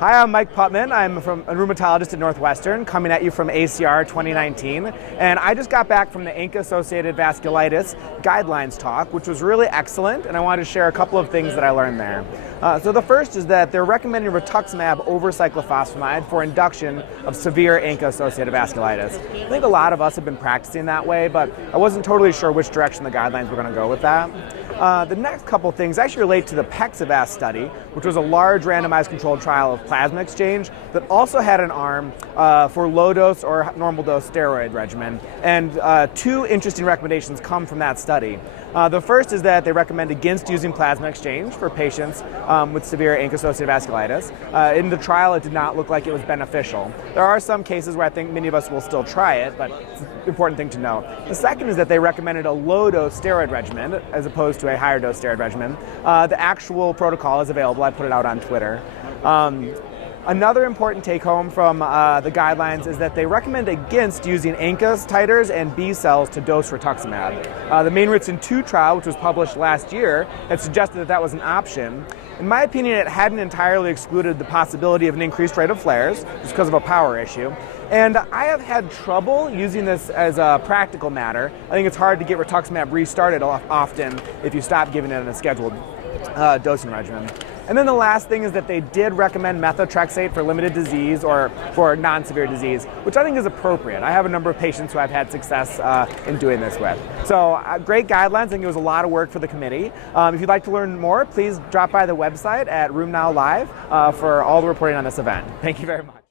Hi, I'm Mike Putman. I'm a rheumatologist at Northwestern, coming at you from ACR 2019. And I just got back from the ANCA-Associated Vasculitis guidelines talk, which was really excellent, and I wanted to share a couple of things that I learned there. So the first is that they're recommending rituximab over cyclophosphamide for induction of severe ANCA-associated vasculitis. I think a lot of us have been practicing that way, but I wasn't totally sure which direction the guidelines were going to go with that. The next couple things actually relate to the PEXAVAS study, which was a large randomized controlled trial of plasma exchange that also had an arm for low dose or normal dose steroid regimen. And two interesting recommendations come from that study. The first is that they recommend against using plasma exchange for patients with severe ANCA-associated vasculitis. In the trial, it did not look like it was beneficial. There are some cases where I think many of us will still try it, but it's an important thing to know. The second is that they recommended a low-dose steroid regimen as opposed to a higher-dose steroid regimen. The actual protocol is available. I put it out on Twitter. Another important take-home from the guidelines is that they recommend against using ANCA titers and B cells to dose rituximab. The MAINRITZ-2 trial, which was published last year, had suggested that that was an option. In my opinion, it hadn't entirely excluded the possibility of an increased rate of flares, just because of a power issue. And I have had trouble using this as a practical matter. I think it's hard to get rituximab restarted often if you stop giving it in a scheduled dosing regimen. And then the last thing is that they did recommend methotrexate for limited disease or for non-severe disease, which I think is appropriate. I have a number of patients who I've had success in doing this with. So great guidelines. I think it was a lot of work for the committee. If you'd like to learn more, please drop by the website at RheumNow Live for all the reporting on this event. Thank you very much.